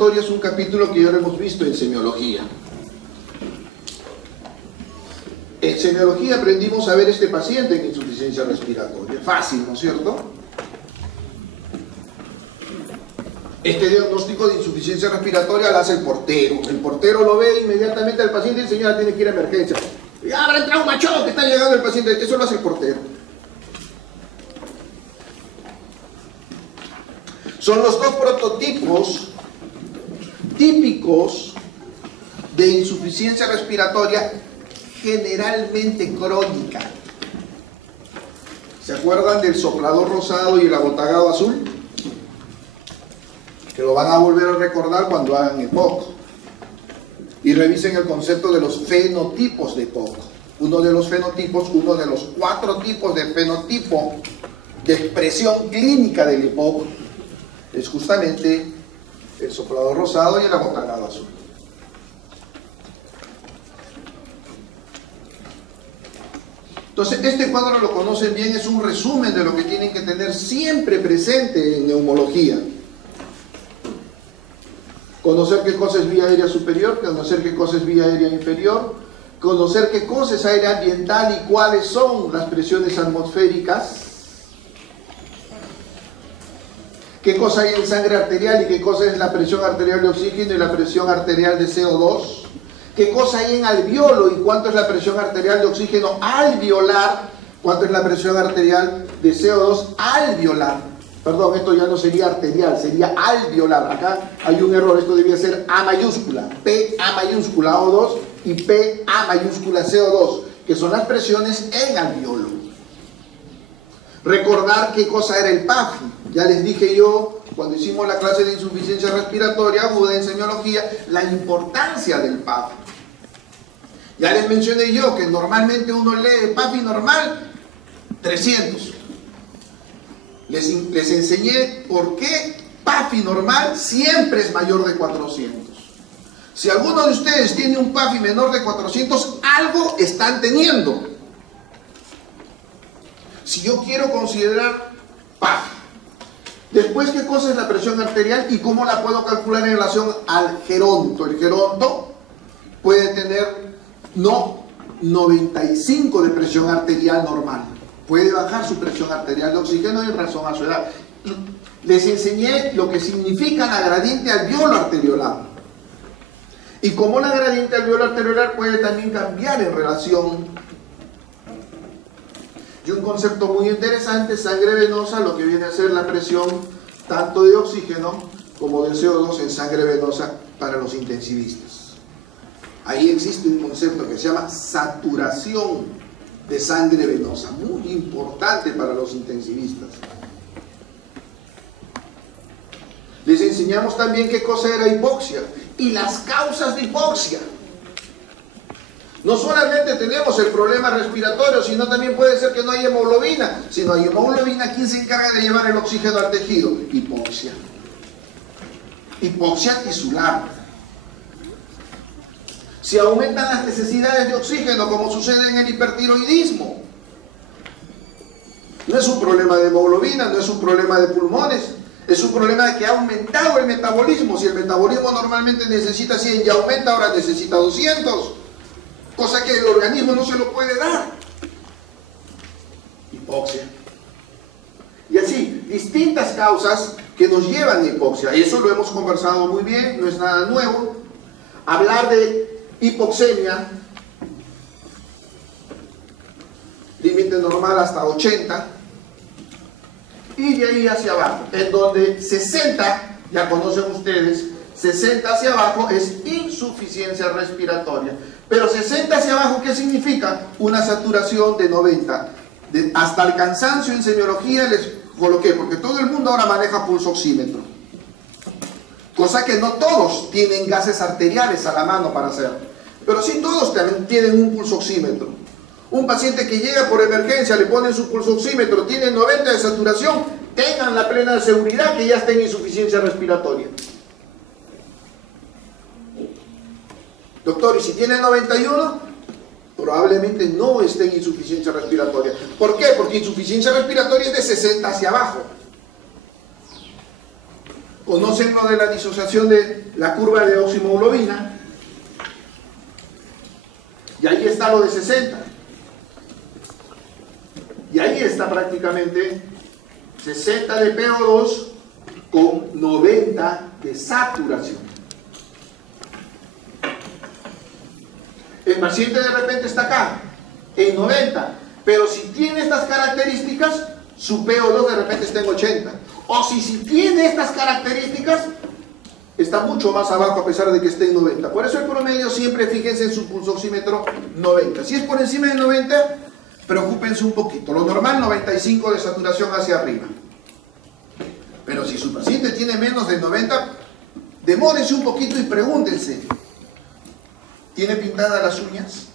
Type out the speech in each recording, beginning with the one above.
respiratoria es un capítulo que ya lo hemos visto en semiología. En semiología aprendimos a ver este paciente en insuficiencia respiratoria. Fácil, ¿no es cierto? Este diagnóstico de insuficiencia respiratoria lo hace el portero. El portero lo ve inmediatamente al paciente y dice: señora, tiene que ir a emergencia. Ya habrá entrado un macho que está llegando el paciente. Eso lo hace el portero. Son los dos prototipos típicos de insuficiencia respiratoria generalmente crónica. ¿Se acuerdan del soplador rosado y el abotagado azul? Que lo van a volver a recordar cuando hagan EPOC. Y revisen el concepto de los fenotipos de EPOC. Uno de los 4 tipos de fenotipo de expresión clínica del EPOC es justamente el soplador rosado y el abotagado azul. Entonces, este cuadro lo conocen bien, es un resumen de lo que tienen que tener siempre presente en neumología. Conocer qué cosa es vía aérea superior, conocer qué cosa es vía aérea inferior, conocer qué cosa es aire ambiental y cuáles son las presiones atmosféricas, qué cosa hay en sangre arterial y qué cosa es la presión arterial de oxígeno y la presión arterial de CO2, qué cosa hay en alveolo y cuánto es la presión arterial de oxígeno alveolar, cuánto es la presión arterial de CO2 alveolar. Perdón, esto ya no sería arterial, sería alveolar. Acá hay un error, esto debía ser A mayúscula, P A mayúscula O2 y P A mayúscula CO2, que son las presiones en alveolo. Recordar qué cosa era el PAFI. Ya les dije yo, cuando hicimos la clase de insuficiencia respiratoria aguda en semiología, la importancia del PAFI. Ya les mencioné yo que normalmente uno lee PAFI normal 300. Les enseñé por qué PAFI normal siempre es mayor de 400. Si alguno de ustedes tiene un PAFI menor de 400, algo están teniendo. Si yo quiero considerar PAFI, después, ¿qué cosa es la presión arterial y cómo la puedo calcular en relación al geronto? El geronto puede tener no 95 de presión arterial normal. Puede bajar su presión arterial de oxígeno en razón a su edad. Les enseñé lo que significa la gradiente alveolo arteriolar. Y cómo la gradiente alveolo arteriolar puede también cambiar en relación. Y un concepto muy interesante, sangre venosa, lo que viene a ser la presión tanto de oxígeno como de CO2 en sangre venosa para los intensivistas. Ahí existe un concepto que se llama saturación de sangre venosa, muy importante para los intensivistas. Les enseñamos también qué cosa era hipoxia y las causas de hipoxia. No solamente tenemos el problema respiratorio, sino también puede ser que no haya hemoglobina. Si no hay hemoglobina, ¿quién se encarga de llevar el oxígeno al tejido? Hipoxia. Hipoxia tisular. Si aumentan las necesidades de oxígeno, como sucede en el hipertiroidismo. No es un problema de hemoglobina, no es un problema de pulmones, es un problema de que ha aumentado el metabolismo. Si el metabolismo normalmente necesita 100 y aumenta, ahora necesita 200. Cosa que el organismo no se lo puede dar. Hipoxia. Y así, distintas causas que nos llevan a hipoxia. Eso lo hemos conversado muy bien, no es nada nuevo. Hablar de hipoxemia, límite normal hasta 80, y de ahí hacia abajo, en donde 60, ya conocen ustedes, 60 hacia abajo es insuficiencia respiratoria. Pero 60 hacia abajo, ¿qué significa? Una saturación de 90. Hasta el cansancio en semiología les coloqué, porque todo el mundo ahora maneja pulso oxímetro. Cosa que no todos tienen gases arteriales a la mano para hacer. Pero sí todos también tienen un pulso oxímetro. Un paciente que llega por emergencia, le ponen su pulso oxímetro, tiene 90 de saturación, tengan la plena seguridad que ya está en insuficiencia respiratoria. Doctor, ¿y si tiene 91? Probablemente no esté en insuficiencia respiratoria. ¿Por qué? Porque insuficiencia respiratoria es de 60 hacia abajo. Conocen lo de la disociación de la curva de oximoglobina. Y ahí está lo de 60. Y ahí está prácticamente 60 de PO2 con 90 de saturación. El paciente de repente está acá, en 90, pero si tiene estas características, su PO2 de repente está en 80. O si tiene estas características, está mucho más abajo a pesar de que esté en 90. Por eso el promedio siempre, fíjense en su pulsoxímetro 90. Si es por encima de 90, preocúpense un poquito. Lo normal, 95 de saturación hacia arriba. Pero si su paciente tiene menos de 90, demórense un poquito y pregúntense: ¿tiene pintadas las uñas?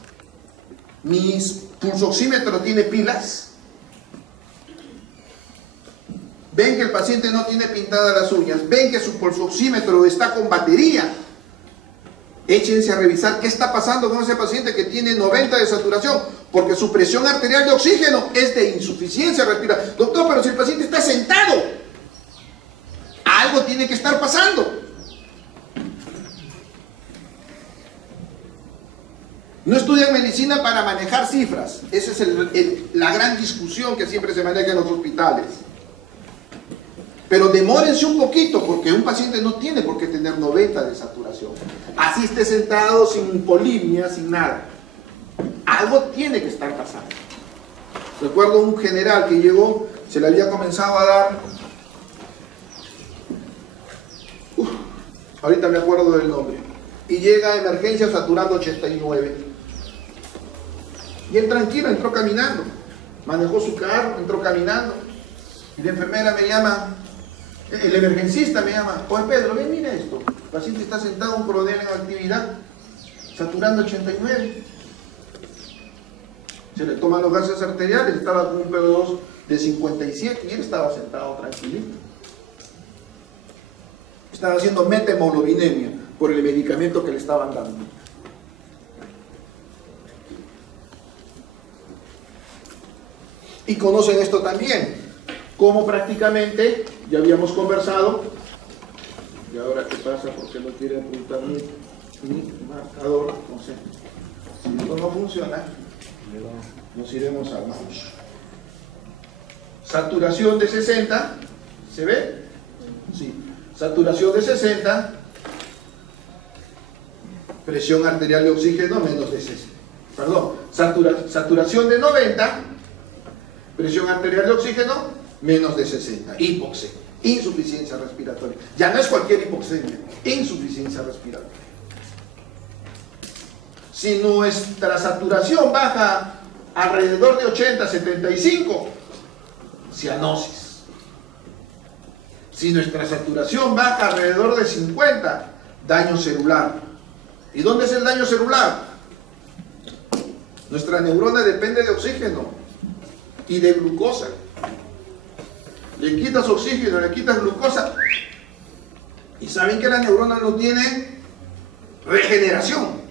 ¿Mi pulsoxímetro tiene pilas? Ven que el paciente no tiene pintadas las uñas, ven que su pulsoxímetro está con batería. Échense a revisar qué está pasando con ese paciente que tiene 90 de saturación, porque su presión arterial de oxígeno es de insuficiencia respiratoria. Doctor, pero si el paciente está sentado, algo tiene que estar pasando. No estudian medicina para manejar cifras. Esa es la gran discusión que siempre se maneja en los hospitales. Pero demórense un poquito, porque un paciente no tiene por qué tener 90 de saturación. Así esté sentado, sin polimia, sin nada. Algo tiene que estar pasando. Recuerdo un general que llegó, se le había comenzado a dar... ahorita me acuerdo del nombre. Y llega a emergencia saturando 89. Y él tranquilo, entró caminando. Manejó su carro, entró caminando. Y la enfermera me llama... el emergencista me llama: oye Pedro, ven, mira esto, el paciente está sentado, un coronel en actividad, saturando 89. Se le toman los gases arteriales, estaba con un PO2 de 57 y él estaba sentado tranquilito. Estaba haciendo metemoglobinemia por el medicamento que le estaban dando. Y conocen esto también, como prácticamente ya habíamos conversado. ¿Y ahora qué pasa? Porque no quiere apuntar mi marcador. No sé. Si esto no funciona, nos iremos al mouse. Saturación de 60. ¿Se ve? Sí. Saturación de 60. Presión arterial de oxígeno menos de 60. Perdón. Saturación de 90. Presión arterial de oxígeno menos de 60. Hipoxemia. Insuficiencia respiratoria. Ya no es cualquier hipoxemia. Insuficiencia respiratoria. Si nuestra saturación baja alrededor de 80, 75, cianosis. Si nuestra saturación baja alrededor de 50, daño celular. ¿Y dónde es el daño celular? Nuestra neurona depende de oxígeno y de glucosa. Le quitas oxígeno, le quitas glucosa, y saben que la neurona no tiene regeneración.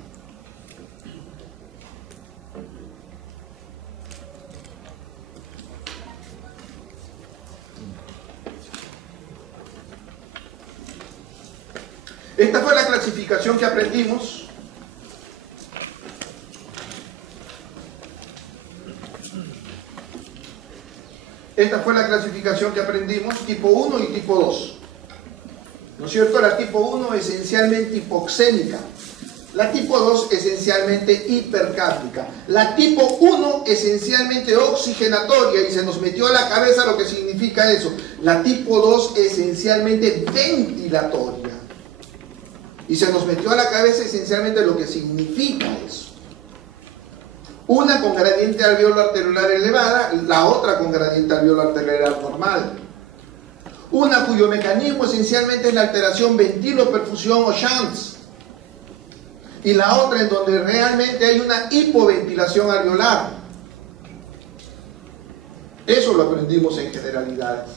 Esta fue la clasificación que aprendimos. Esta fue la clasificación que aprendimos, tipo 1 y tipo 2. ¿No es cierto? La tipo 1 esencialmente hipoxémica. La tipo 2 esencialmente hipercápnica. La tipo 1 esencialmente oxigenatoria, y se nos metió a la cabeza lo que significa eso. La tipo 2 esencialmente ventilatoria. Y se nos metió a la cabeza esencialmente lo que significa eso. Una con gradiente alveolar arteriolar elevada, la otra con gradiente alveolar arteriolar normal. Una cuyo mecanismo esencialmente es la alteración ventilo-perfusión o shunts. Y la otra en donde realmente hay una hipoventilación alveolar. Eso lo aprendimos en generalidades.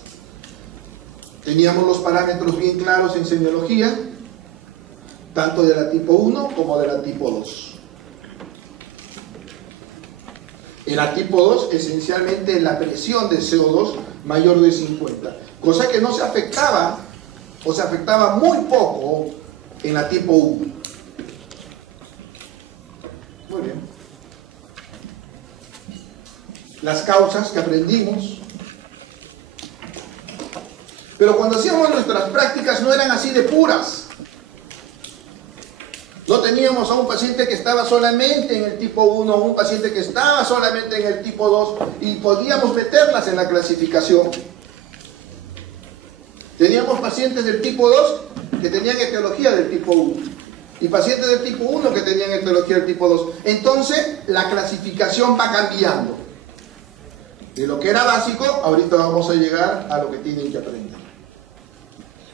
Teníamos los parámetros bien claros en semiología, tanto de la tipo 1 como de la tipo 2. En la tipo 2, esencialmente la presión de CO2 mayor de 50, cosa que no se afectaba o se afectaba muy poco en la tipo 1. Muy bien. Las causas que aprendimos. Pero cuando hacíamos nuestras prácticas no eran así de puras. No teníamos a un paciente que estaba solamente en el tipo 1, un paciente que estaba solamente en el tipo 2 y podíamos meterlas en la clasificación. Teníamos pacientes del tipo 2 que tenían etiología del tipo 1 y pacientes del tipo 1 que tenían etiología del tipo 2. Entonces la clasificación va cambiando. De lo que era básico, ahorita vamos a llegar a lo que tienen que aprender.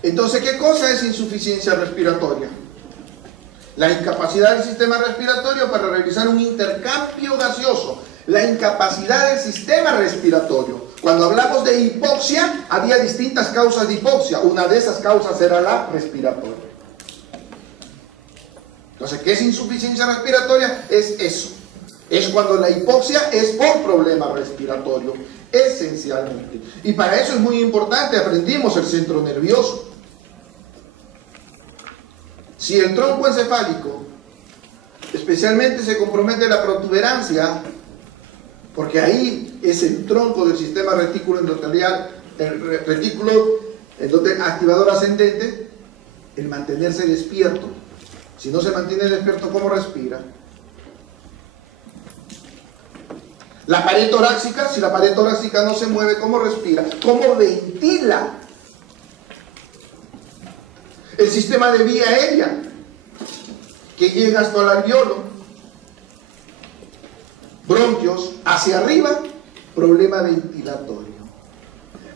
Entonces, ¿qué cosa es insuficiencia respiratoria? La incapacidad del sistema respiratorio para realizar un intercambio gaseoso. La incapacidad del sistema respiratorio. Cuando hablamos de hipoxia, había distintas causas de hipoxia. Una de esas causas era la respiratoria. Entonces, ¿qué es insuficiencia respiratoria? Es eso. Es cuando la hipoxia es por problema respiratorio, esencialmente. Y para eso es muy importante, aprendimos el centro nervioso. Si el tronco encefálico, especialmente se compromete la protuberancia, porque ahí es el tronco del sistema retículo endotelial, el retículo activador ascendente, el mantenerse despierto. Si no se mantiene despierto, ¿cómo respira? La pared torácica, si la pared torácica no se mueve, ¿cómo respira? ¿Cómo ventila? El sistema de vía aérea, que llega hasta el alveolo, bronquios, hacia arriba, problema ventilatorio.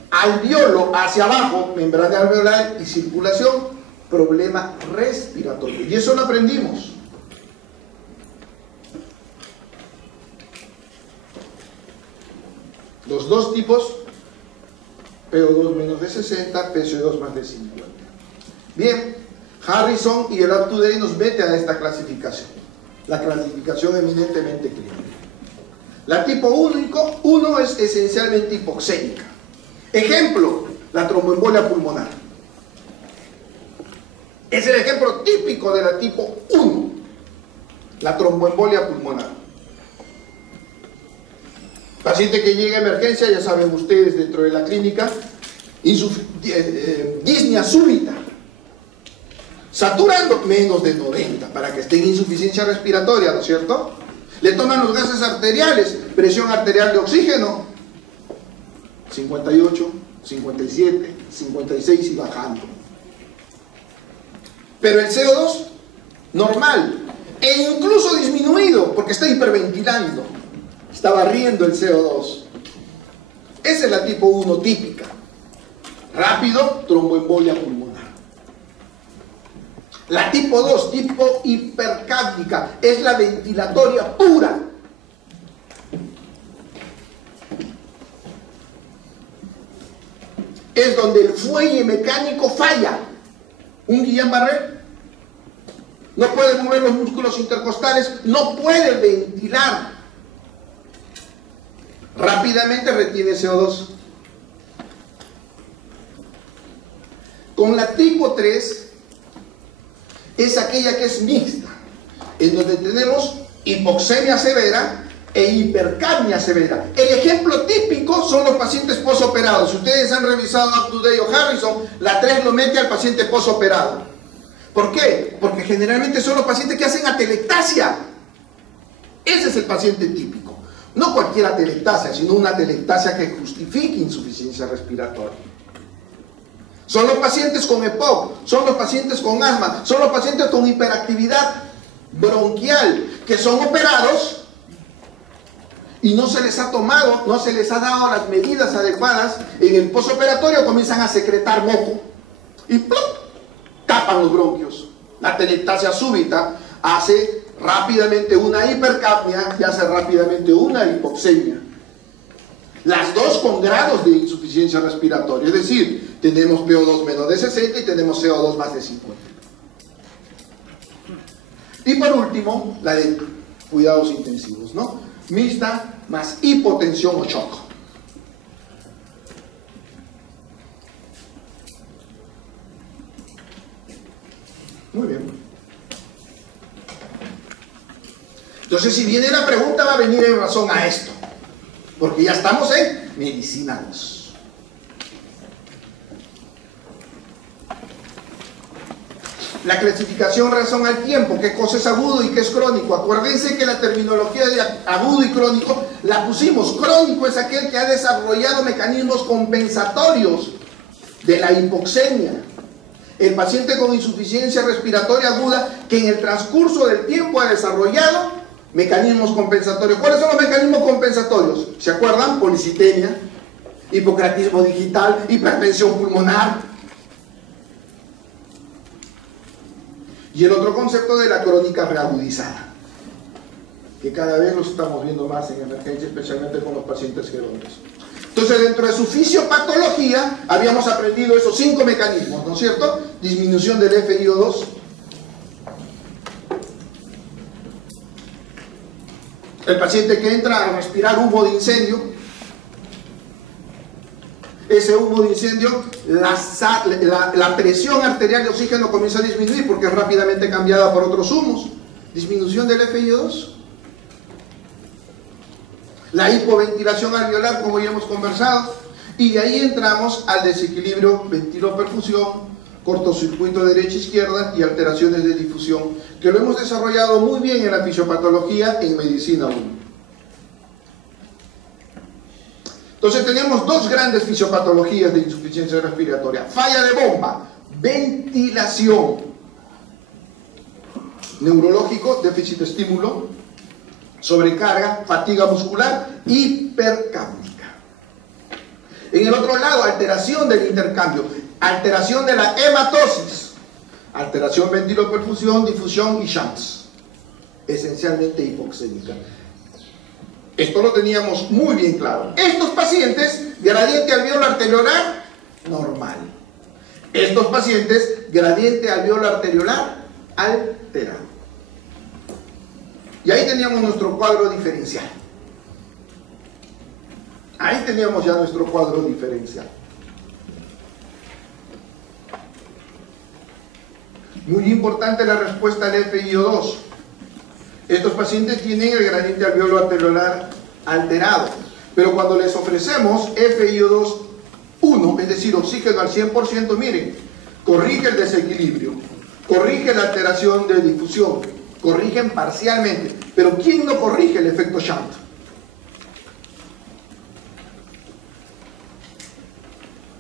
Alveolo hacia abajo, membrana alveolar y circulación, problema respiratorio. Y eso lo aprendimos. Los dos tipos, PO2 menos de 60, PCO2 más de 50. Bien, Harrison y el UpToDate nos mete a esta clasificación. La clasificación eminentemente clínica. La tipo 1 es esencialmente hipoxémica. Ejemplo, la tromboembolia pulmonar. Es el ejemplo típico de la tipo 1. La tromboembolia pulmonar. Paciente que llega a emergencia, ya saben ustedes, dentro de la clínica, disnea súbita, saturando menos de 90 para que esté en insuficiencia respiratoria, ¿no es cierto? Le toman los gases arteriales, presión arterial de oxígeno, 58, 57, 56 y bajando. Pero el CO2, normal, e incluso disminuido, porque está hiperventilando. Está barriendo el CO2. Esa es la tipo 1 típica. Rápido, tromboembolia pulmonar. La tipo 2, tipo hipercápnica, es la ventilatoria pura. Es donde el fuelle mecánico falla. Un Guillain-Barré no puede mover los músculos intercostales, no puede ventilar. Rápidamente retiene CO2. Con la tipo 3 es aquella que es mixta, en donde tenemos hipoxemia severa e hipercapnia severa. El ejemplo típico son los pacientes posoperados. Si ustedes han revisado UpToDate o Harrison, la 3 lo mete al paciente posoperado. ¿Por qué? Porque generalmente son los pacientes que hacen atelectasia. Ese es el paciente típico. No cualquier atelectasia, sino una atelectasia que justifique insuficiencia respiratoria. Son los pacientes con EPOC, son los pacientes con asma, son los pacientes con hiperactividad bronquial, que son operados y no se les ha tomado, no se les ha dado las medidas adecuadas. En el posoperatorio comienzan a secretar moco y ¡plop!, tapan los bronquios. La atelectasia súbita hace rápidamente una hipercapnia y hace rápidamente una hipoxemia. Las dos con grados de insuficiencia respiratoria, es decir, tenemos PO2 menos de 60 y tenemos CO2 más de 50. Y por último, la de cuidados intensivos, ¿no? Mixta más hipotensión o shock. Entonces, si viene la pregunta, va a venir en razón a esto, porque ya estamos en medicina 2. La clasificación razón al tiempo, qué cosa es agudo y qué es crónico. Acuérdense que la terminología de agudo y crónico la pusimos. Crónico es aquel que ha desarrollado mecanismos compensatorios de la hipoxemia. El paciente con insuficiencia respiratoria aguda que en el transcurso del tiempo ha desarrollado mecanismos compensatorios. ¿Cuáles son los mecanismos compensatorios? ¿Se acuerdan? Policitemia, hipocratismo digital, hipertensión pulmonar. Y el otro concepto de la crónica reagudizada, que cada vez lo estamos viendo más en emergencia, especialmente con los pacientes gerónicos. Entonces, dentro de su fisiopatología, habíamos aprendido esos 5 mecanismos, ¿no es cierto? Disminución del FiO2, el paciente que entra a respirar humo de incendio, ese humo de incendio, la presión arterial de oxígeno comienza a disminuir porque es rápidamente cambiada por otros humos. Disminución del FiO2. La hipoventilación alveolar, como ya hemos conversado. Y de ahí entramos al desequilibrio ventiloperfusión, cortocircuito derecha-izquierda y alteraciones de difusión, que lo hemos desarrollado muy bien en la fisiopatología en medicina 1. Entonces tenemos 2 grandes fisiopatologías de insuficiencia respiratoria. Falla de bomba, ventilación, neurológico, déficit de estímulo, sobrecarga, fatiga muscular, hipercápnica. En el otro lado, alteración del intercambio, alteración de la hematosis, alteración ventiloperfusión, difusión y shunts, esencialmente hipoxémica. Esto lo teníamos muy bien claro. Estos pacientes, gradiente alveolar arteriolar, normal. Estos pacientes, gradiente alveolar arteriolar, alterado. Y ahí teníamos nuestro cuadro diferencial. Ahí teníamos ya nuestro cuadro diferencial. Muy importante la respuesta al FiO2. Estos pacientes tienen el gradiente alveolo arteriolar alterado, pero cuando les ofrecemos FiO2 1, es decir, oxígeno al 100%, miren, corrige el desequilibrio, corrige la alteración de difusión, corrigen parcialmente, pero ¿quién no corrige el efecto shunt?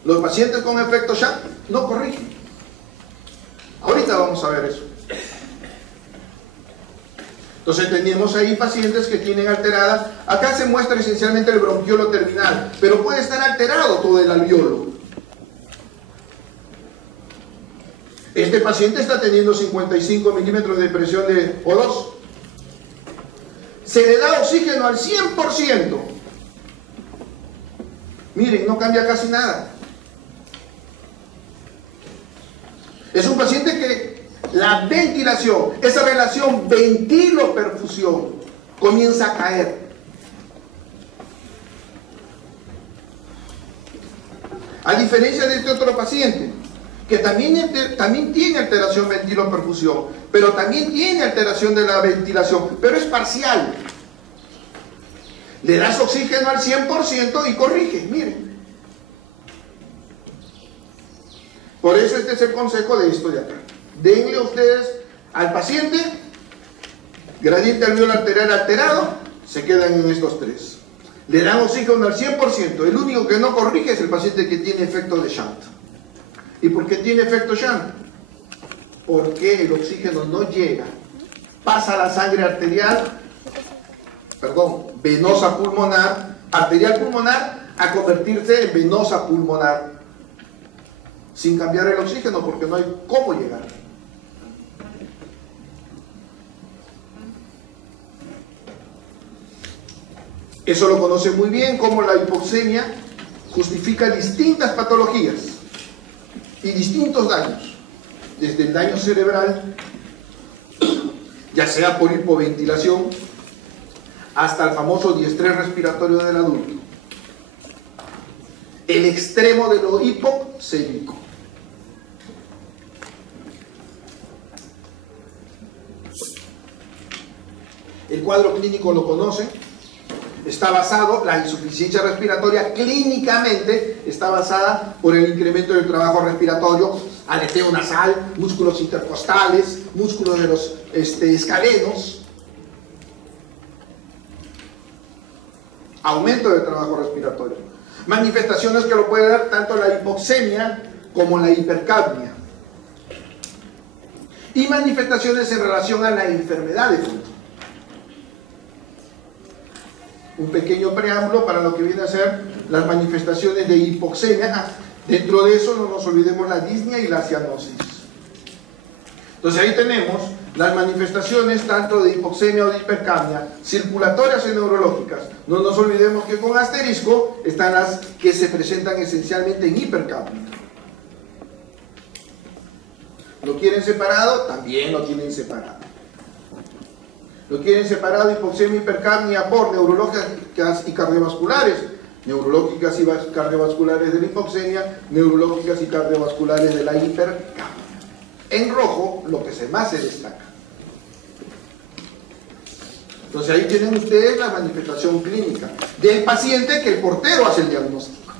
Los pacientes con efecto shunt no corrigen. Ahorita vamos a ver eso. Entonces tenemos ahí pacientes que tienen alterada, acá se muestra esencialmente el bronquiolo terminal, pero puede estar alterado todo el alveolo. Este paciente está teniendo 55 milímetros de presión de O2. Se le da oxígeno al 100%. Miren, no cambia casi nada. Es un paciente que la ventilación, esa relación ventilo-perfusión, comienza a caer. A diferencia de este otro paciente, que también tiene alteración ventilo-perfusión, pero también tiene alteración de la ventilación, pero es parcial. Le das oxígeno al 100% y corrige, miren. Por eso este es el consejo de esto de acá. Denle ustedes al paciente gradiente alveolar arterial alterado, se quedan en estos 3. Le dan oxígeno al 100%. El único que no corrige es el paciente que tiene efecto de shunt. ¿Y por qué tiene efecto shunt? Porque el oxígeno no llega, pasa a la sangre arterial, venosa pulmonar, arterial pulmonar, a convertirse en venosa pulmonar, sin cambiar el oxígeno, porque no hay cómo llegar. Eso lo conoce muy bien, como la hipoxemia justifica distintas patologías y distintos daños, desde el daño cerebral, ya sea por hipoventilación, hasta el famoso diestrés respiratorio del adulto, el extremo de lo hipoxémico. El cuadro clínico lo conocen. Está basado, la insuficiencia respiratoria clínicamente está basada por el incremento del trabajo respiratorio, aleteo nasal, músculos intercostales, músculos de los escalenos, aumento del trabajo respiratorio. Manifestaciones que lo puede dar tanto la hipoxemia como la hipercapnia. Y manifestaciones en relación a la enfermedad de fondo. Un pequeño preámbulo para lo que viene a ser las manifestaciones de hipoxemia. Dentro de eso no nos olvidemos la disnea y la cianosis. Entonces ahí tenemos las manifestaciones tanto de hipoxemia o de hipercapnia, circulatorias y neurológicas. No nos olvidemos que con asterisco están las que se presentan esencialmente en hipercapnia. ¿Lo quieren separado? También lo tienen separado. Lo quieren separado hipoxemia y hipercapnia por neurológicas y cardiovasculares. Neurológicas y cardiovasculares de la hipoxemia, neurológicas y cardiovasculares de la hipercapnia. En rojo, lo que más se destaca. Entonces ahí tienen ustedes la manifestación clínica del paciente que el portero hace el diagnóstico.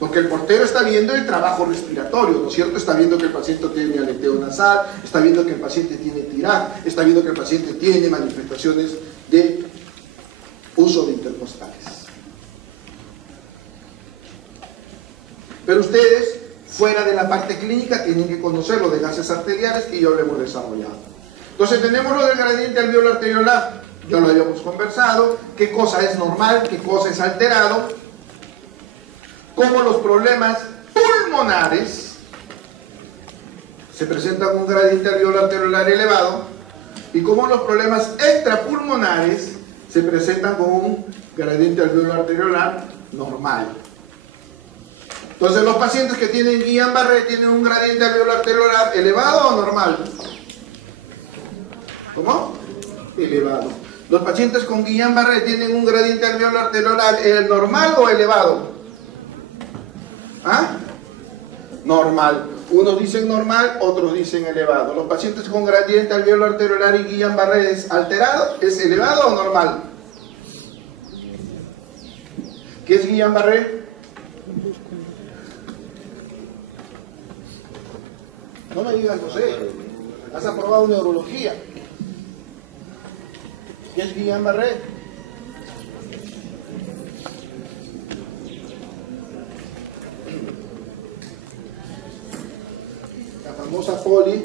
Porque el portero está viendo el trabajo respiratorio, ¿no es cierto? Está viendo que el paciente tiene aleteo nasal, está viendo que el paciente tiene TIRAC, está viendo que el paciente tiene manifestaciones de uso de intercostales. Pero ustedes, fuera de la parte clínica, tienen que conocer lo de gases arteriales que ya lo hemos desarrollado. Entonces tenemos lo del gradiente alveolo arteriolar, ya lo habíamos conversado, qué cosa es normal, qué cosa es alterado, cómo los problemas pulmonares se presentan con un gradiente alveolo arteriolar elevado y cómo los problemas extrapulmonares se presentan con un gradiente alveolo arteriolar normal. Entonces los pacientes que tienen Guillain-Barré tienen un gradiente alveolo arteriolar elevado o normal. ¿Cómo? Elevado. Los pacientes con Guillain-Barré tienen un gradiente alveolo arteriolar normal o elevado. ¿Ah? Normal. Unos dicen normal, otros dicen elevado. Los pacientes con gradiente alveolo arteriolar y Guillain-Barré es alterado, ¿es elevado o normal? ¿Qué es Guillain-Barré? No me digas, no sé. Has aprobado neurología. ¿Qué es Guillain-Barré? Famosa poli,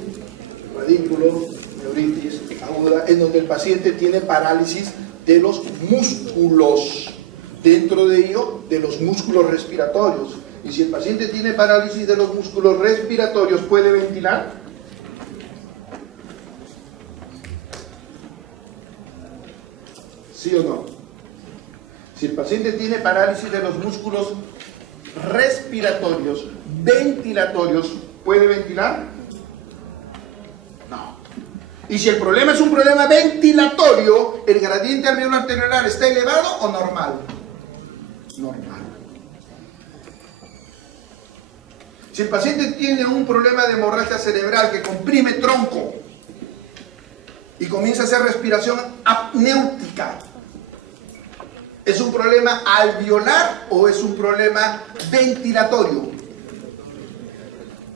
radículo, neuritis aguda, en donde el paciente tiene parálisis de los músculos, dentro de ello de los músculos respiratorios. Y si el paciente tiene parálisis de los músculos respiratorios, ¿puede ventilar? ¿Sí o no? Si el paciente tiene parálisis de los músculos respiratorios, ventilatorios, ¿puede ventilar? No. Y si el problema es un problema ventilatorio, ¿el gradiente alveolo arteriolar está elevado o normal? Normal. Si el paciente tiene un problema de hemorragia cerebral que comprime tronco y comienza a hacer respiración apnéutica, ¿es un problema alveolar o es un problema ventilatorio?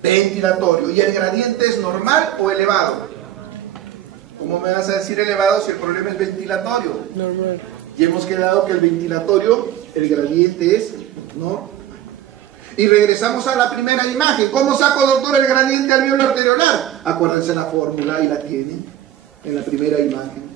Ventilatorio. ¿Y el gradiente es normal o elevado? ¿Cómo me vas a decir elevado si el problema es ventilatorio? Normal. Y hemos quedado que el ventilatorio, el gradiente es normal. Y regresamos a la primera imagen. ¿Cómo saco, doctor, el gradiente alveolo arteriolar? Acuérdense la fórmula, ahí la tienen, en la primera imagen.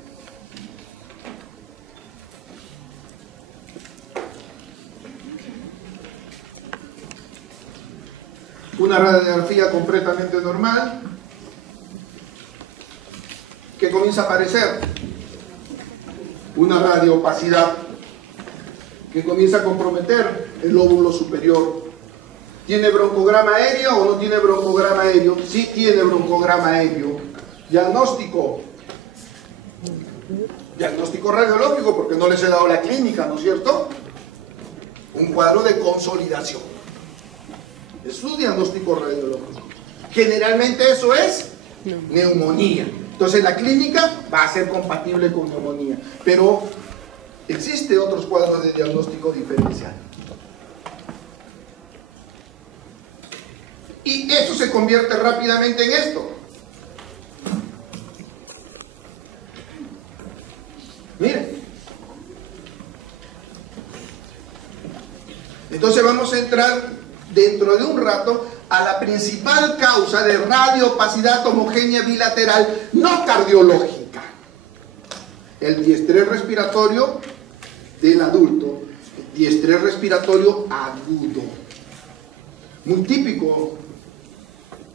Una radiografía completamente normal que comienza a aparecer una radioopacidad que comienza a comprometer el lóbulo superior. ¿Tiene broncograma aéreo o no tiene broncograma aéreo? Sí tiene broncograma aéreo. Diagnóstico. Diagnóstico radiológico, porque no les he dado la clínica, ¿no es cierto? Un cuadro de consolidación. Es su diagnóstico radiológico. Generalmente eso es Neumonía. Entonces la clínica va a ser compatible con neumonía, pero existen otros cuadros de diagnóstico diferencial. Y esto se convierte rápidamente en esto. Miren. Entonces vamos a entrar dentro de un rato a la principal causa de radioopacidad homogénea bilateral no cardiológica. El diestrés respiratorio del adulto, diestrés respiratorio agudo. Muy típico,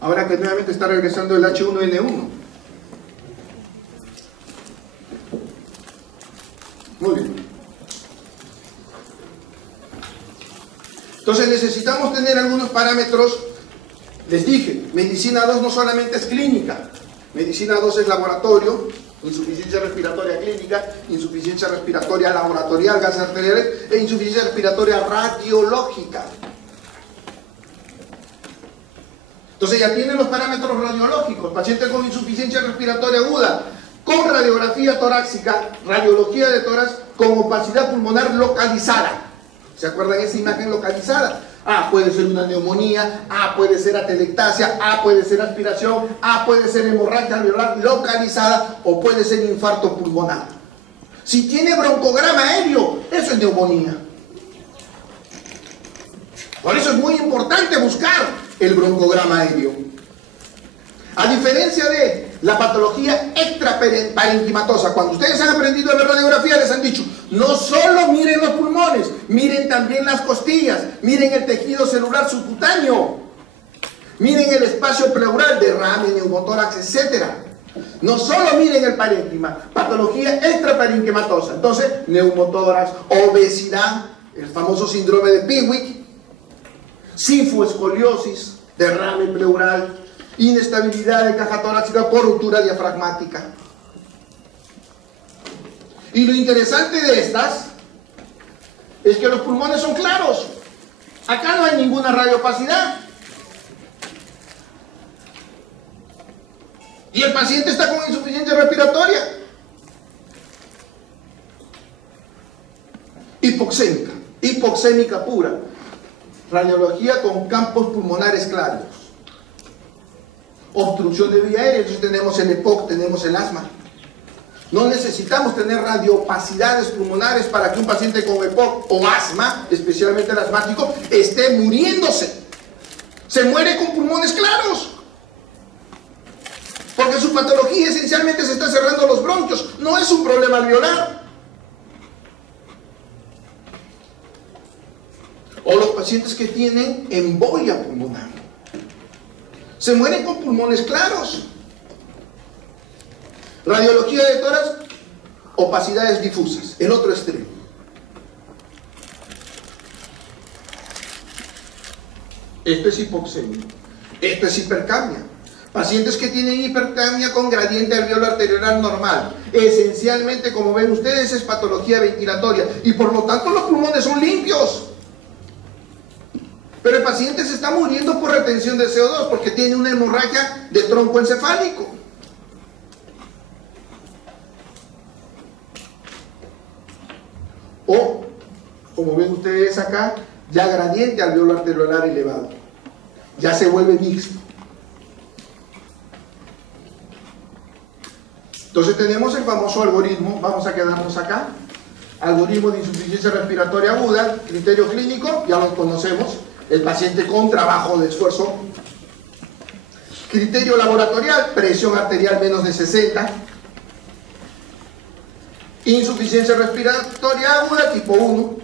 ahora que nuevamente está regresando el H1N1. Muy bien. Entonces necesitamos tener algunos parámetros. Les dije, medicina 2 no solamente es clínica, medicina 2 es laboratorio, insuficiencia respiratoria clínica, insuficiencia respiratoria laboratorial, gases arteriales e insuficiencia respiratoria radiológica. Entonces ya tienen los parámetros radiológicos, paciente con insuficiencia respiratoria aguda, con radiografía torácica, radiología de tórax, con opacidad pulmonar localizada. ¿Se acuerdan esa imagen localizada? Puede ser una neumonía, puede ser atelectasia, puede ser aspiración, puede ser hemorragia alveolar localizada o puede ser infarto pulmonar. Si tiene broncograma aéreo, eso es neumonía. Por eso es muy importante buscar el broncograma aéreo. A diferencia de la patología extraparenquimatosa, cuando ustedes han aprendido a ver radiografía, les han dicho, no solo miren los pulmones, miren también las costillas, miren el tejido celular subcutáneo, miren el espacio pleural, derrame, neumotórax, etc. No solo miren el parénquima, patología extraparenquimatosa. Entonces, neumotórax, obesidad, el famoso síndrome de Piwik, sifoescoliosis, derrame pleural, inestabilidad de caja torácica por ruptura diafragmática. Y lo interesante de estas es que los pulmones son claros. Acá no hay ninguna radioopacidad. Y el paciente está con insuficiencia respiratoria. Hipoxémica, hipoxémica pura. Radiología con campos pulmonares claros. Obstrucción de vía aérea, entonces tenemos el EPOC, tenemos el asma. No necesitamos tener radioopacidades pulmonares para que un paciente con EPOC o asma, especialmente el asmático, esté muriéndose. Se muere con pulmones claros. Porque su patología esencialmente se está cerrando los bronquios, no es un problema alveolar. O los pacientes que tienen embolia pulmonar. Se mueren con pulmones claros. Radiología de tórax, opacidades difusas, el otro extremo. Esto es hipoxemia. Esto es hipercapnia. Pacientes que tienen hipercapnia con gradiente alveolar arterial normal. Esencialmente, como ven ustedes, es patología ventilatoria. Y por lo tanto los pulmones son limpios. Pero el paciente se está muriendo por retención de CO2 porque tiene una hemorragia de tronco encefálico. O, como ven ustedes acá, ya gradiente alveolar arteriolar elevado. Ya se vuelve mixto. Entonces tenemos el famoso algoritmo, vamos a quedarnos acá. Algoritmo de insuficiencia respiratoria aguda, criterio clínico, ya lo conocemos. El paciente con trabajo de esfuerzo. Criterio laboratorial, presión arterial menos de 60. Insuficiencia respiratoria aguda tipo 1.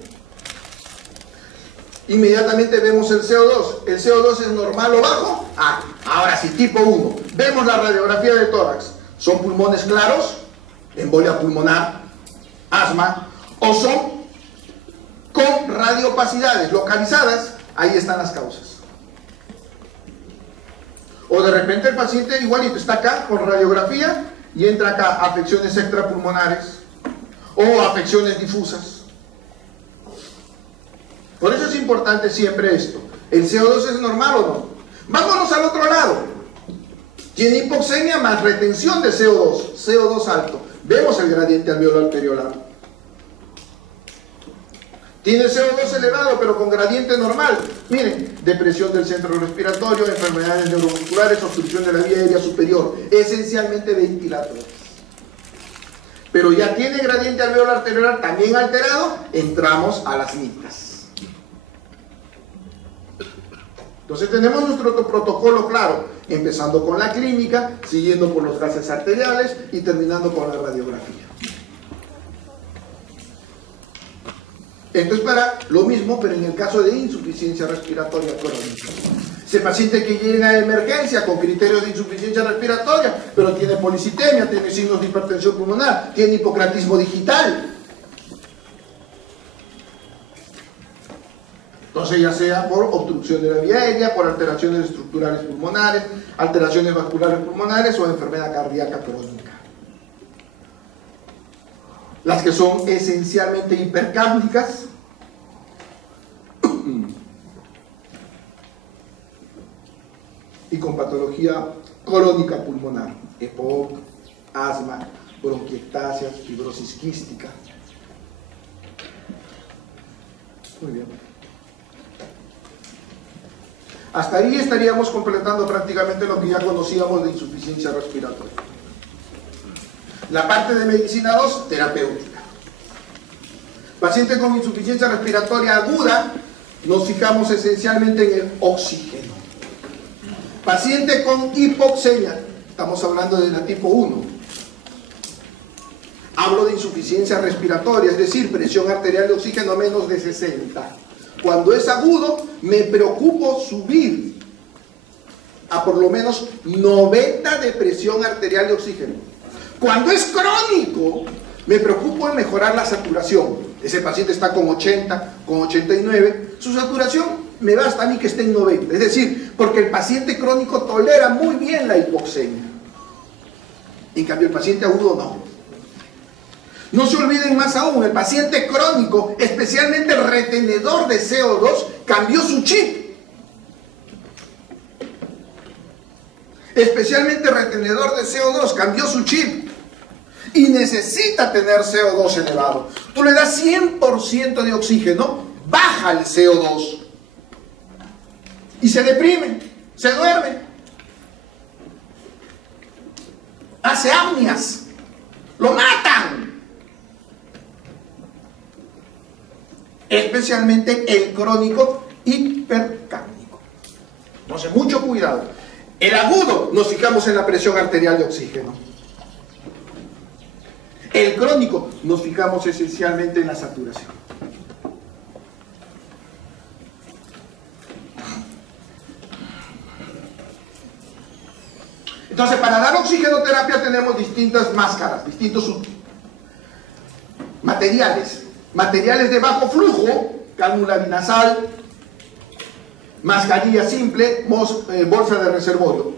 Inmediatamente vemos el CO2. ¿El CO2 es normal o bajo? Ahora sí, tipo 1. Vemos la radiografía de tórax. ¿Son pulmones claros? Embolia pulmonar, asma. ¿O son con radioopacidades localizadas? Ahí están las causas. O de repente el paciente igualito está acá con radiografía y entra acá afecciones extrapulmonares o afecciones difusas. Por eso es importante siempre esto. ¿El CO2 es normal o no? Vámonos al otro lado. Tiene hipoxemia más retención de CO2, CO2 alto. Vemos el gradiente alveolar arteriolar. Tiene CO2 elevado, pero con gradiente normal. Miren, depresión del centro respiratorio, enfermedades neuromusculares, obstrucción de la vía aérea superior, esencialmente ventilatorias. Pero ya tiene gradiente alveolar arteriolar también alterado, entramos a las nitas. Entonces tenemos nuestro protocolo claro, empezando con la clínica, siguiendo por los gases arteriales y terminando con la radiografía. Esto es para lo mismo, pero en el caso de insuficiencia respiratoria crónica. Ese paciente que llega a emergencia con criterios de insuficiencia respiratoria, pero tiene policitemia, tiene signos de hipertensión pulmonar, tiene hipocratismo digital. Entonces, ya sea por obstrucción de la vía aérea, por alteraciones estructurales pulmonares, alteraciones vasculares pulmonares o enfermedad cardíaca crónica. Las que son esencialmente hipercápnicas y con patología crónica pulmonar, EPOC, asma, bronquiectasia, fibrosis quística. Muy bien. Hasta ahí estaríamos completando prácticamente lo que ya conocíamos de insuficiencia respiratoria. La parte de medicina 2, terapéutica. Paciente con insuficiencia respiratoria aguda, nos fijamos esencialmente en el oxígeno. Paciente con hipoxemia, estamos hablando de la tipo 1. Hablo de insuficiencia respiratoria, es decir, presión arterial de oxígeno menos de 60. Cuando es agudo, me preocupo subir a por lo menos 90 de presión arterial de oxígeno. Cuando es crónico, me preocupo en mejorar la saturación. Ese paciente está con 80, con 89. Su saturación me basta a mí que esté en 90. Es decir, porque el paciente crónico tolera muy bien la hipoxemia. En cambio, el paciente agudo no. No se olviden más aún, el paciente crónico, especialmente el retenedor de CO2, cambió su chip. Especialmente el retenedor de CO2 cambió su chip. Y necesita tener CO2 elevado. Tú le das 100% de oxígeno, baja el CO2. Y se deprime, se duerme. Hace apnias. Lo matan. Especialmente el crónico hipercápnico. Entonces, mucho cuidado. El agudo, nos fijamos en la presión arterial de oxígeno. El crónico, nos fijamos esencialmente en la saturación. Entonces, para dar oxigenoterapia tenemos distintas máscaras, distintos materiales. Materiales de bajo flujo, cánula binasal, mascarilla simple, bolsa de reservorio.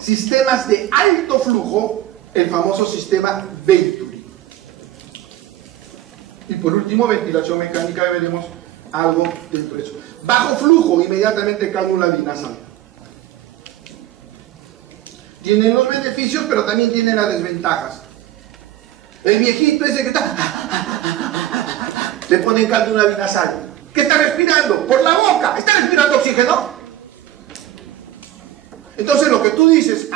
Sistemas de alto flujo, el famoso sistema Venturi. Y por último, ventilación mecánica, veremos algo dentro de eso. Bajo flujo, inmediatamente cánula binasal. Tienen los beneficios, pero también tienen las desventajas. El viejito ese que está... le ponen cánula binasal. ¿Qué está respirando? Por la boca. ¿Está respirando oxígeno? Entonces lo que tú dices,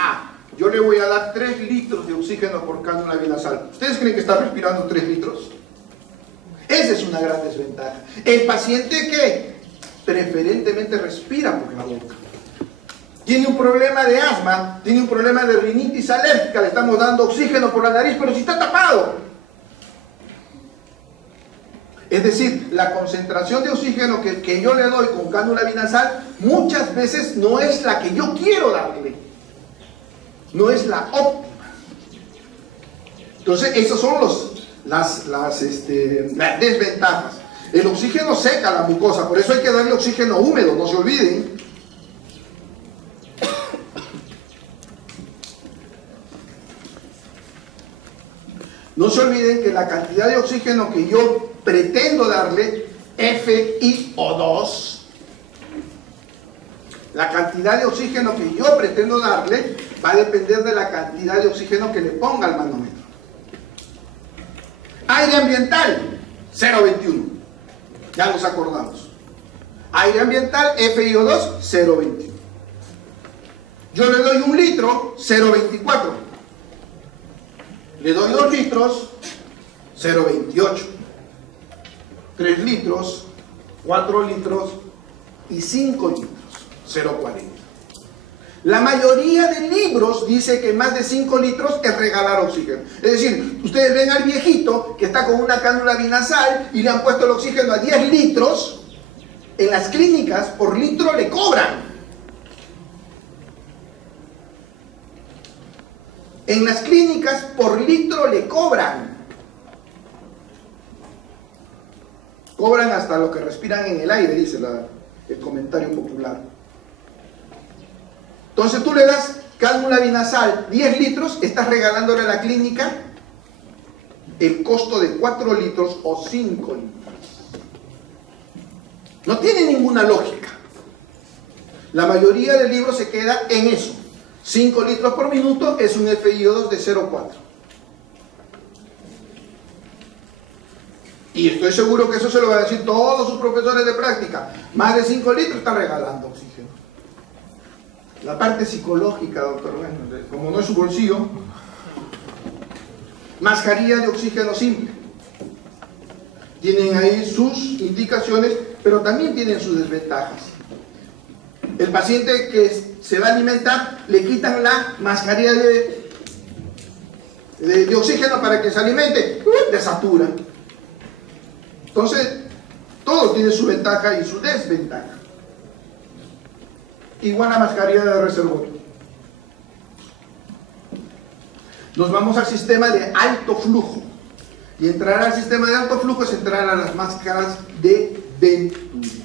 yo le voy a dar 3 litros de oxígeno por cánula binasal. ¿Ustedes creen que está respirando 3 litros? Esa es una gran desventaja. El paciente que preferentemente respira por la boca. Tiene un problema de asma, tiene un problema de rinitis alérgica, le estamos dando oxígeno por la nariz, pero si está tapado. Es decir, la concentración de oxígeno que yo le doy con cánula binasal muchas veces no es la que yo quiero darle. No es la óptima. Entonces, esas son las desventajas. El oxígeno seca la mucosa, por eso hay que darle oxígeno húmedo, no se olviden. No se olviden que la cantidad de oxígeno que yo pretendo darle, FiO2, La cantidad de oxígeno que yo pretendo darle va a depender de la cantidad de oxígeno que le ponga al manómetro. Aire ambiental, 0,21. Ya nos acordamos. Aire ambiental, FiO2, 0,21. Yo le doy 1 litro, 0,24. Le doy 2 litros, 0,28. 3 litros, 4 litros y 5 litros, 0,40. La mayoría de libros dice que más de 5 litros es regalar oxígeno. Es decir, ustedes ven al viejito que está con una cánula binasal y le han puesto el oxígeno a 10 litros. En las clínicas por litro le cobran. En las clínicas por litro le cobran. Cobran hasta lo que respiran en el aire, dice el comentario popular. Entonces tú le das cánula binasal 10 litros, estás regalándole a la clínica el costo de 4 litros o 5 litros. No tiene ninguna lógica. La mayoría del libro se queda en eso. 5 litros por minuto es un FiO2 de 0,4. Y estoy seguro que eso se lo van a decir todos sus profesores de práctica. Más de 5 litros están regalando oxígeno. La parte psicológica, doctor, bueno, como no es su bolsillo. Mascarilla de oxígeno simple. Tienen ahí sus indicaciones, pero también tienen sus desventajas. El paciente que se va a alimentar, le quitan la mascarilla de oxígeno para que se alimente, desatura. Entonces, todo tiene su ventaja y su desventaja. Igual la mascarilla de reservorio. Nos vamos al sistema de alto flujo. Y entrar al sistema de alto flujo es entrar a las máscaras de Venturi.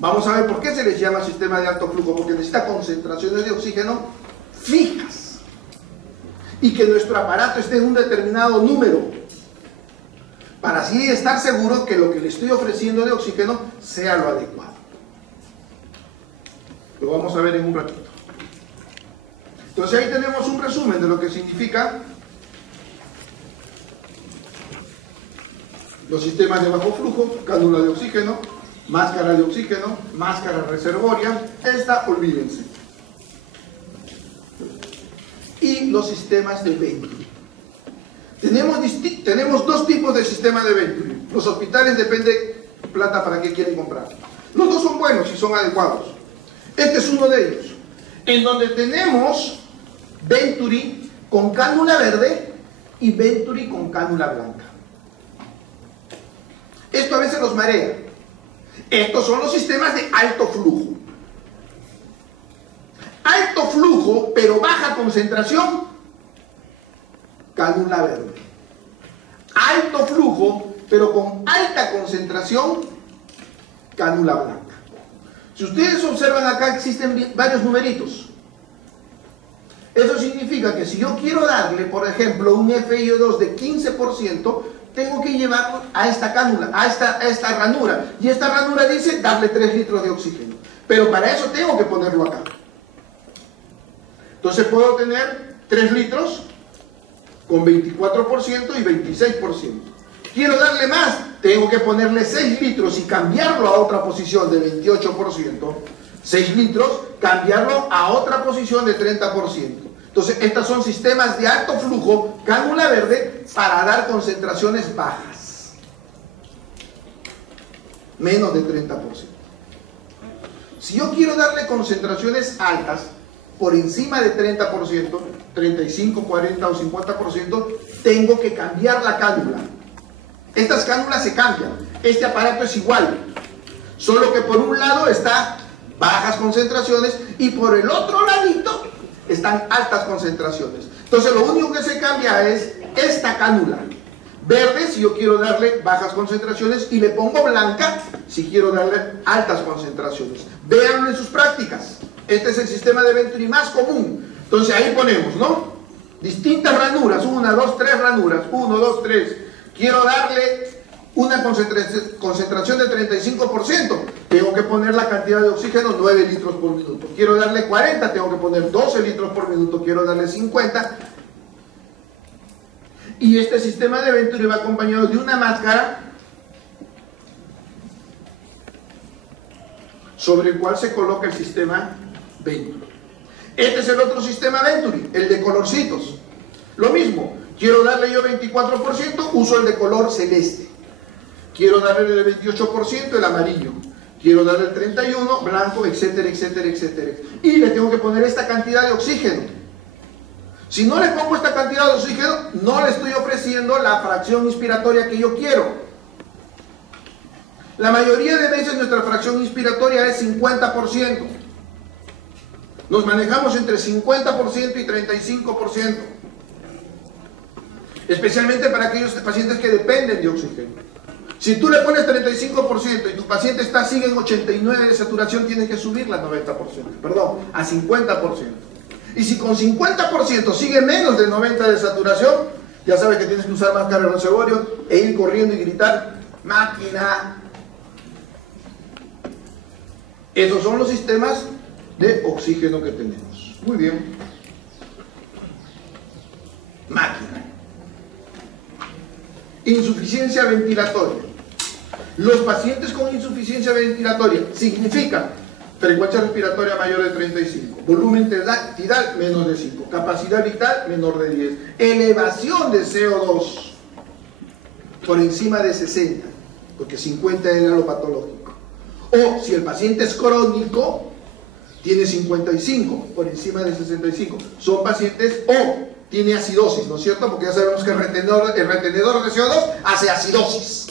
Vamos a ver por qué se les llama sistema de alto flujo. Porque necesita concentraciones de oxígeno fijas. Y que nuestro aparato esté en un determinado número. Para así estar seguro que lo que le estoy ofreciendo de oxígeno sea lo adecuado. Lo vamos a ver en un ratito. Entonces ahí tenemos un resumen de lo que significa los sistemas de bajo flujo, cánula de oxígeno, máscara de oxígeno, máscara reservoria. Esta, olvídense. Y los sistemas de Venturi. Tenemos dos tipos de sistema de Venturi. Los hospitales depende plata para qué quieren comprar. Los dos son buenos y son adecuados. Este es uno de ellos, en donde tenemos Venturi con cánula verde y Venturi con cánula blanca. Esto a veces los marea. Estos son los sistemas de alto flujo. Alto flujo, pero baja concentración, cánula verde. Alto flujo, pero con alta concentración, cánula blanca. Si ustedes observan acá, existen varios numeritos. Eso significa que si yo quiero darle, por ejemplo, un FiO2 de 15%, tengo que llevarlo a esta cánula, a esta ranura. Y esta ranura dice darle 3 litros de oxígeno. Pero para eso tengo que ponerlo acá. Entonces puedo tener 3 litros con 24% y 26%. Quiero darle más, tengo que ponerle 6 litros y cambiarlo a otra posición de 28%. 6 litros, cambiarlo a otra posición de 30%. Entonces, estos son sistemas de alto flujo, cánula verde, para dar concentraciones bajas. Menos de 30%. Si yo quiero darle concentraciones altas, por encima de 30%, 35, 40 o 50%, tengo que cambiar la cánula. Estas cánulas se cambian. Este aparato es igual. Solo que por un lado está bajas concentraciones y por el otro ladito están altas concentraciones. Entonces lo único que se cambia es esta cánula. Verde si yo quiero darle bajas concentraciones y le pongo blanca si quiero darle altas concentraciones. Véanlo en sus prácticas. Este es el sistema de Venturi más común. Entonces ahí ponemos, ¿no? Distintas ranuras, 1, 2, 3 ranuras, 1, 2, 3. Quiero darle una concentración del 35%, tengo que poner la cantidad de oxígeno 9 litros por minuto. Quiero darle 40, tengo que poner 12 litros por minuto. Quiero darle 50. Y este sistema de Venturi va acompañado de una máscara sobre el cual se coloca el sistema Venturi. Este es el otro sistema Venturi, el de colorcitos. Lo mismo, quiero darle yo 24%, uso el de color celeste. Quiero darle el 28%, el amarillo. Quiero darle el 31%, blanco, etcétera, etcétera, etcétera. Y le tengo que poner esta cantidad de oxígeno. Si no le pongo esta cantidad de oxígeno, no le estoy ofreciendo la fracción inspiratoria que yo quiero. La mayoría de veces nuestra fracción inspiratoria es 50%. Nos manejamos entre 50% y 35%. Especialmente para aquellos pacientes que dependen de oxígeno. Si tú le pones 35% y tu paciente sigue en 89% de saturación, tienes que subirla a 90%, perdón, a 50%. Y si con 50% sigue menos de 90% de saturación, ya sabes que tienes que usar máscara de reservorio e ir corriendo y gritar, máquina. Esos son los sistemas de oxígeno que tenemos. Muy bien. Máquina. Insuficiencia ventilatoria. Los pacientes con insuficiencia ventilatoria significa frecuencia respiratoria mayor de 35, volumen tidal menos de 5, capacidad vital menor de 10, elevación de CO2 por encima de 60, porque 50 era lo patológico. O si el paciente es crónico, tiene 55 por encima de 65. Son pacientes o tiene acidosis, ¿no es cierto? Porque ya sabemos que el retenedor de CO2 hace acidosis.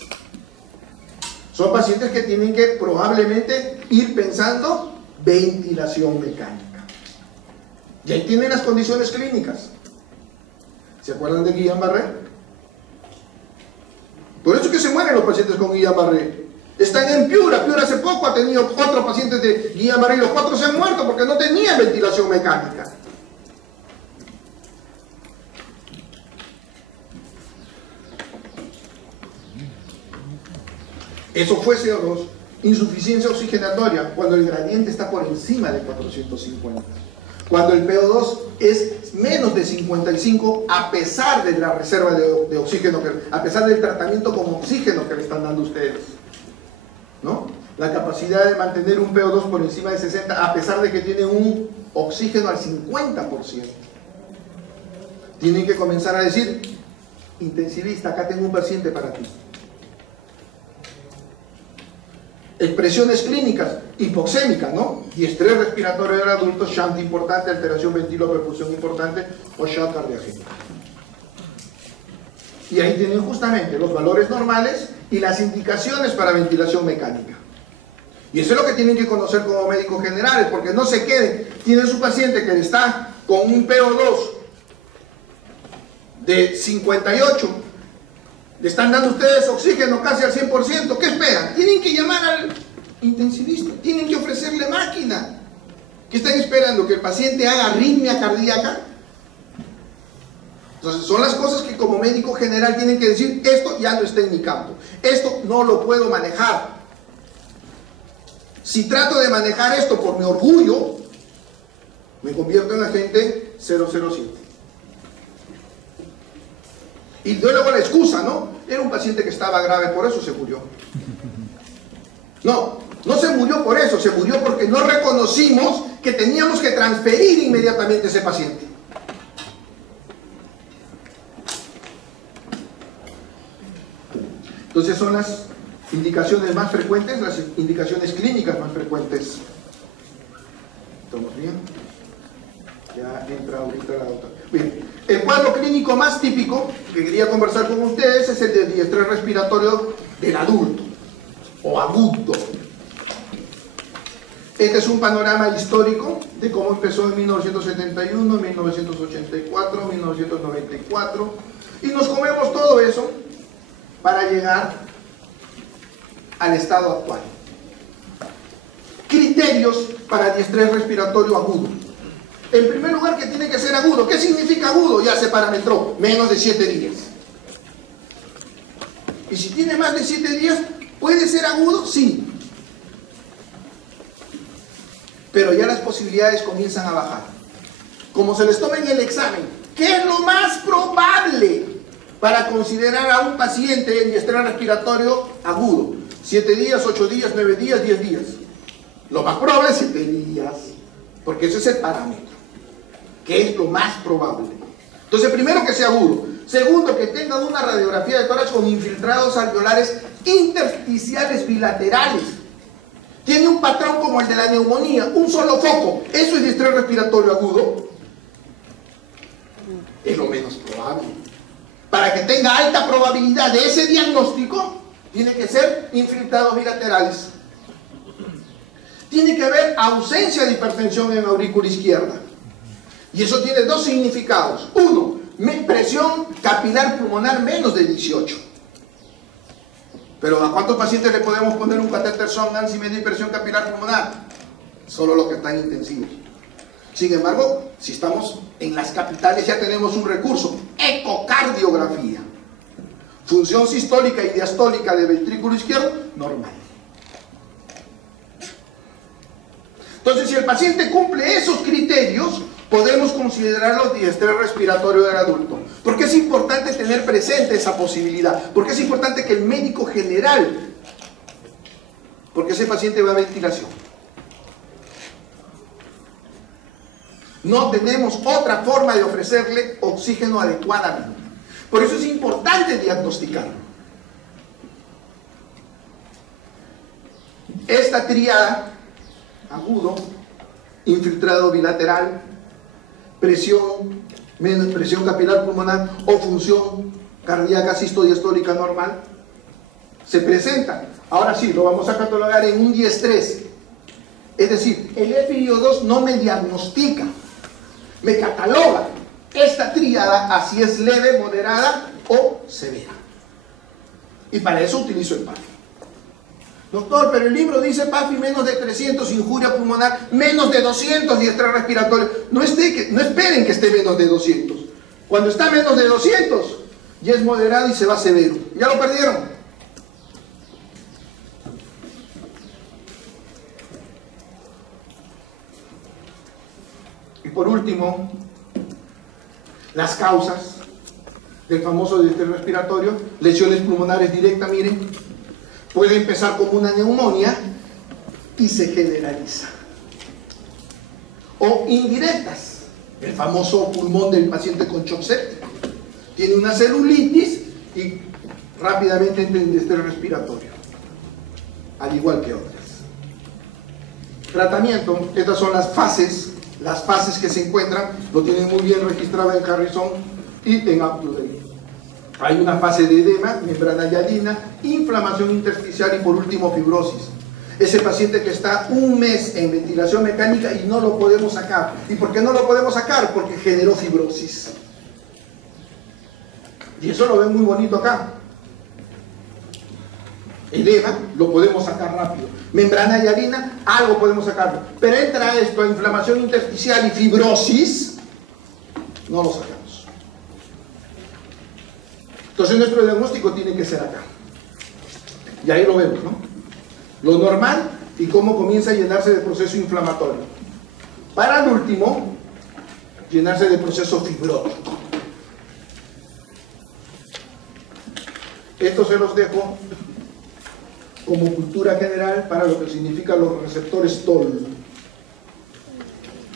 Son pacientes que tienen que probablemente ir pensando ventilación mecánica. Y ahí tienen las condiciones clínicas. ¿Se acuerdan de Guillain-Barré? Por eso es que se mueren los pacientes con Guillain-Barré. Están en Piura. Piura hace poco ha tenido 4 pacientes de Guillain-Barré y los 4 se han muerto porque no tenían ventilación mecánica. Eso fue CO2. Insuficiencia oxigenatoria, cuando el gradiente está por encima de 450. Cuando el PO2 es menos de 55, a pesar de la reserva de oxígeno, a pesar del tratamiento con oxígeno que le están dando ustedes. ¿No? La capacidad de mantener un PO2 por encima de 60, a pesar de que tiene un oxígeno al 50%. Tienen que comenzar a decir, intensivista, acá tengo un paciente para ti. Expresiones clínicas, hipoxémica, ¿no? Diestrés respiratorio del adulto, shunt importante, alteración ventilo-perfusión importante o shock cardiogénico. Y ahí tienen justamente los valores normales y las indicaciones para ventilación mecánica. Y eso es lo que tienen que conocer como médicos generales, porque no se queden. Tienen su paciente que está con un PO2 de 58, le están dando ustedes oxígeno casi al 100%, ¿qué esperan? Tienen que llamar al intensivista, tienen que ofrecerle máquina. ¿Qué están esperando? ¿Que el paciente haga arritmia cardíaca? Entonces son las cosas que como médico general tienen que decir, esto ya no está en mi campo, esto no lo puedo manejar. Si trato de manejar esto por mi orgullo, me convierto en agente 007. Y luego la excusa, ¿no? Era un paciente que estaba grave, por eso se murió. No, no se murió por eso, se murió porque no reconocimos que teníamos que transferir inmediatamente a ese paciente. Entonces son las indicaciones más frecuentes, las indicaciones clínicas más frecuentes. ¿Estamos bien? Ya entra ahorita la otra. Bien, el cuadro clínico más típico que quería conversar con ustedes es el de diestrés respiratorio del adulto o agudo. Este es un panorama histórico de cómo empezó en 1971, 1984, 1994 y nos comemos todo eso para llegar al estado actual. Criterios para diestrés respiratorio agudo. En primer lugar, que tiene que ser agudo. ¿Qué significa agudo? Ya se parametró, menos de 7 días. Y si tiene más de 7 días, ¿puede ser agudo? Sí. Pero ya las posibilidades comienzan a bajar. Como se les toma en el examen, ¿qué es lo más probable para considerar a un paciente en estrés respiratorio agudo? 7 días, 8 días, 9 días, 10 días. Lo más probable es 7 días, porque ese es el parámetro. ¿Qué es lo más probable? Entonces, primero, que sea agudo. Segundo, que tenga una radiografía de tórax con infiltrados alveolares intersticiales bilaterales. Tiene un patrón como el de la neumonía, un solo foco. ¿Eso es de estrés respiratorio agudo? Es lo menos probable. Para que tenga alta probabilidad de ese diagnóstico, tiene que ser infiltrados bilaterales. Tiene que haber ausencia de hipertensión en la aurícula izquierda. Y eso tiene dos significados. Uno, presión capilar pulmonar menos de 18. Pero ¿a cuántos pacientes le podemos poner un catéter Sondheim si medir presión capilar pulmonar? Solo los que están intensivos. Sin embargo, si estamos en las capitales, ya tenemos un recurso: ecocardiografía. Función sistólica y diastólica del ventrículo izquierdo, normal. Entonces, si el paciente cumple esos criterios, podemos considerarlo de estrés respiratorio del adulto. ¿Por qué es importante tener presente esa posibilidad? Porque es importante que el médico general, porque ese paciente va a ventilación. No tenemos otra forma de ofrecerle oxígeno adecuadamente. Por eso es importante diagnosticarlo. Esta tríada: agudo, infiltrado bilateral, presión capilar pulmonar o función cardíaca sistodiastólica normal, se presenta. Ahora sí, lo vamos a catalogar en un 10-3. Es decir, el FiO2 no me diagnostica, me cataloga esta tríada, así es leve, moderada o severa. Y para eso utilizo el PAFI. Doctor, pero el libro dice PAFI menos de 300, injuria pulmonar, menos de 200 y estrés respiratorio. No esperen que esté menos de 200. Cuando está menos de 200, ya es moderado y se va severo. ¿Ya lo perdieron? Y por último, las causas del famoso estrés respiratorio: lesiones pulmonares directas, miren. Puede empezar como una neumonía y se generaliza. O indirectas, el famoso pulmón del paciente con shock séptico. Tiene una celulitis y rápidamente entra en estrés respiratorio, al igual que otras. Tratamiento: estas son las fases que se encuentran, lo tienen muy bien registrado en Harrison y en UpToDate. Hay una fase de edema, membrana hialina, inflamación intersticial y por último fibrosis. Ese paciente que está un mes en ventilación mecánica y no lo podemos sacar. ¿Y por qué no lo podemos sacar? Porque generó fibrosis. Y eso lo ven muy bonito acá. Edema lo podemos sacar rápido. Membrana hialina, algo podemos sacarlo. Pero entra esto a inflamación intersticial y fibrosis, no lo sacamos. Entonces nuestro diagnóstico tiene que ser acá. Y ahí lo vemos, ¿no? Lo normal y cómo comienza a llenarse de proceso inflamatorio. Para el último, llenarse de proceso fibrótico. Esto se los dejo como cultura general para lo que significan los receptores TOL.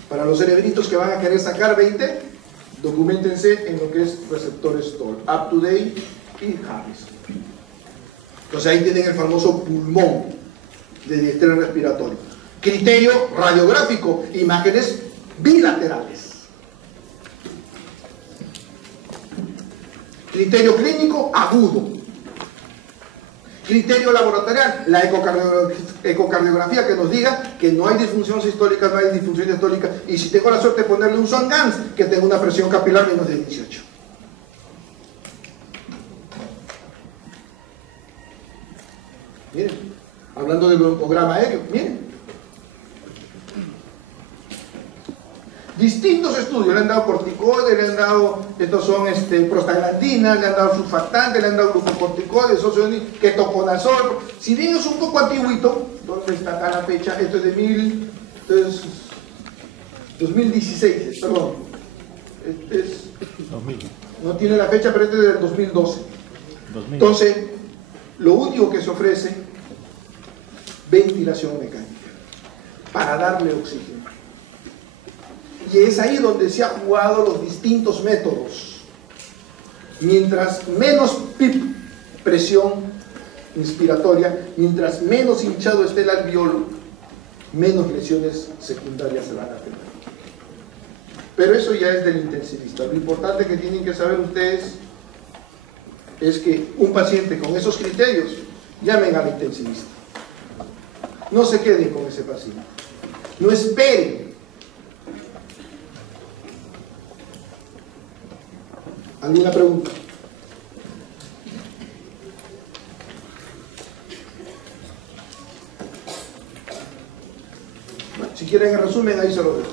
Para los cerebritos que van a querer sacar 20, documentense en lo que es receptores TOL, UpToDate y Harrison. Entonces ahí tienen el famoso pulmón de estrés respiratorio. Criterio radiográfico: imágenes bilaterales. Criterio clínico: agudo. Criterio laboratorial: la ecocardiografía que nos diga que no hay disfunción sistólica, no hay disfunción diastólica, y si tengo la suerte de ponerle un Sondheim, que tenga una presión capilar menos de 18. Miren, hablando del broncograma aéreo, miren. Distintos estudios, le han dado corticoides, le han dado, estos son prostaglandinas, le han dado surfactantes, le han dado glucocorticoides, ketoconazol. Si bien es un poco antiguito, ¿dónde está acá la fecha? Esto es de 2016, perdón. Este es, 2000. no tiene la fecha, pero este es del 2012. 2000. Entonces, lo único que se ofrece, ventilación mecánica, para darle oxígeno. Y es ahí donde se han jugado los distintos métodos. Mientras menos PIP, presión inspiratoria, mientras menos hinchado esté el alveolo, menos lesiones secundarias se van a tener. Pero eso ya es del intensivista. Lo importante que tienen que saber ustedes es que un paciente con esos criterios, llamen al intensivista. No se queden con ese paciente. No esperen. ¿Alguna pregunta? Bueno, si quieren el resumen, ahí se lo dejo.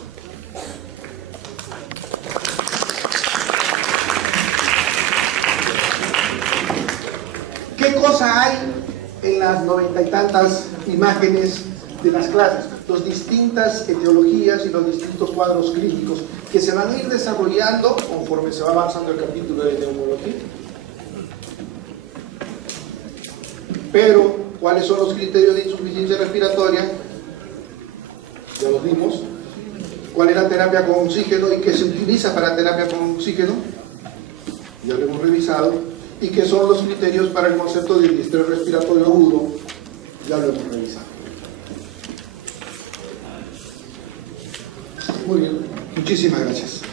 ¿Qué cosa hay en las 90 y tantas imágenes de las clases? Las distintas etiologías y los distintos cuadros clínicos que se van a ir desarrollando conforme se va avanzando el capítulo de neumología. Pero, ¿cuáles son los criterios de insuficiencia respiratoria? Ya los vimos. ¿Cuál es la terapia con oxígeno y qué se utiliza para terapia con oxígeno? Ya lo hemos revisado. ¿Y qué son los criterios para el concepto de distrés respiratorio agudo? Ya lo hemos revisado. Muy bien, muchísimas gracias.